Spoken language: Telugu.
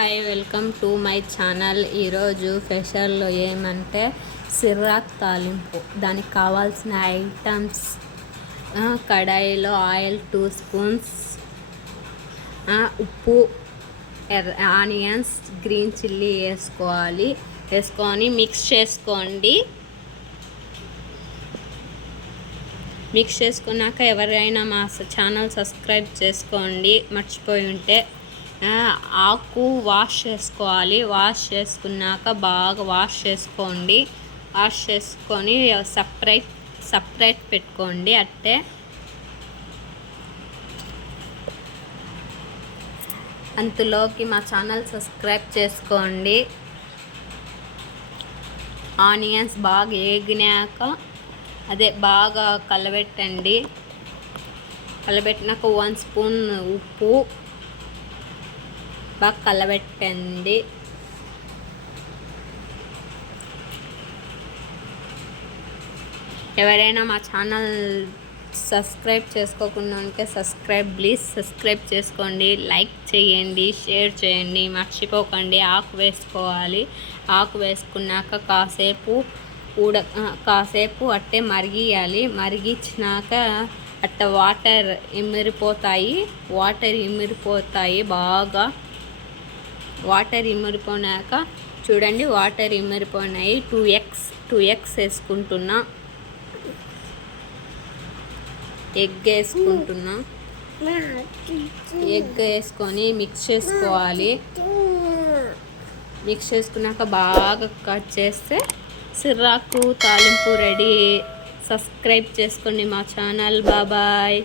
Hi welcome to my channel. ఈరోజు స్పెషల్లో ఏమంటే సిర్రాక్ తాలింపు. దానికి కావాల్సిన ఐటమ్స్: కడాయిలో ఆయిల్ 2 స్పూన్స్, ఉప్పు, ఆనియన్స్, గ్రీన్ చిల్లీ వేసుకొని మిక్స్ చేసుకోండి. మిక్స్ చేసుకున్నాక ఎవరైనా మా ఛానల్ సబ్స్క్రైబ్ చేసుకోండి మర్చిపోయి ఉంటే. ఆకు వాష్ చేసుకోవాలి. వాష్ చేసుకున్నాక బాగా వాష్ చేసుకోండి. వాష్ చేసుకొని సపరేట్ పెట్టుకోండి. అట్టే అంతలోకి మా ఛానల్ సబ్స్క్రైబ్ చేసుకోండి. ఆనియన్స్ బాగా వేగినాక బాగా కలబెట్టండి. కలబెట్టినాక 1 స్పూన్ ఉప్పు బాగా కలబెట్టండి. ఎవరైనా మా ఛానల్ సబ్స్క్రైబ్ చేసుకోకుండా ఉంటే ప్లీజ్ సబ్స్క్రైబ్ చేసుకోండి. లైక్ చేయండి, షేర్ చేయండి, మర్చిపోకండి. ఆకు వేసుకోవాలి. ఆకు వేసుకున్నాక కాసేపు అట్టే మరిగియాలి. మరిగించినాక వాటర్ ఇమిరిపోతాయి. బాగా వాటర్ ఇమిరిపోయినాక చూడండి, వాటర్ ఇమిరిపోయినాయి. 2x వేసుకుంటున్నా. ఎగ్ వేసుకొని మిక్స్ చేసుకోవాలి. మిక్స్ చేసుకున్నాక బాగా కట్ చేస్తే సిర్రాకు తాలింపు రెడీ. సబ్స్క్రైబ్ చేసుకోండి మా ఛానల్. బాయ్.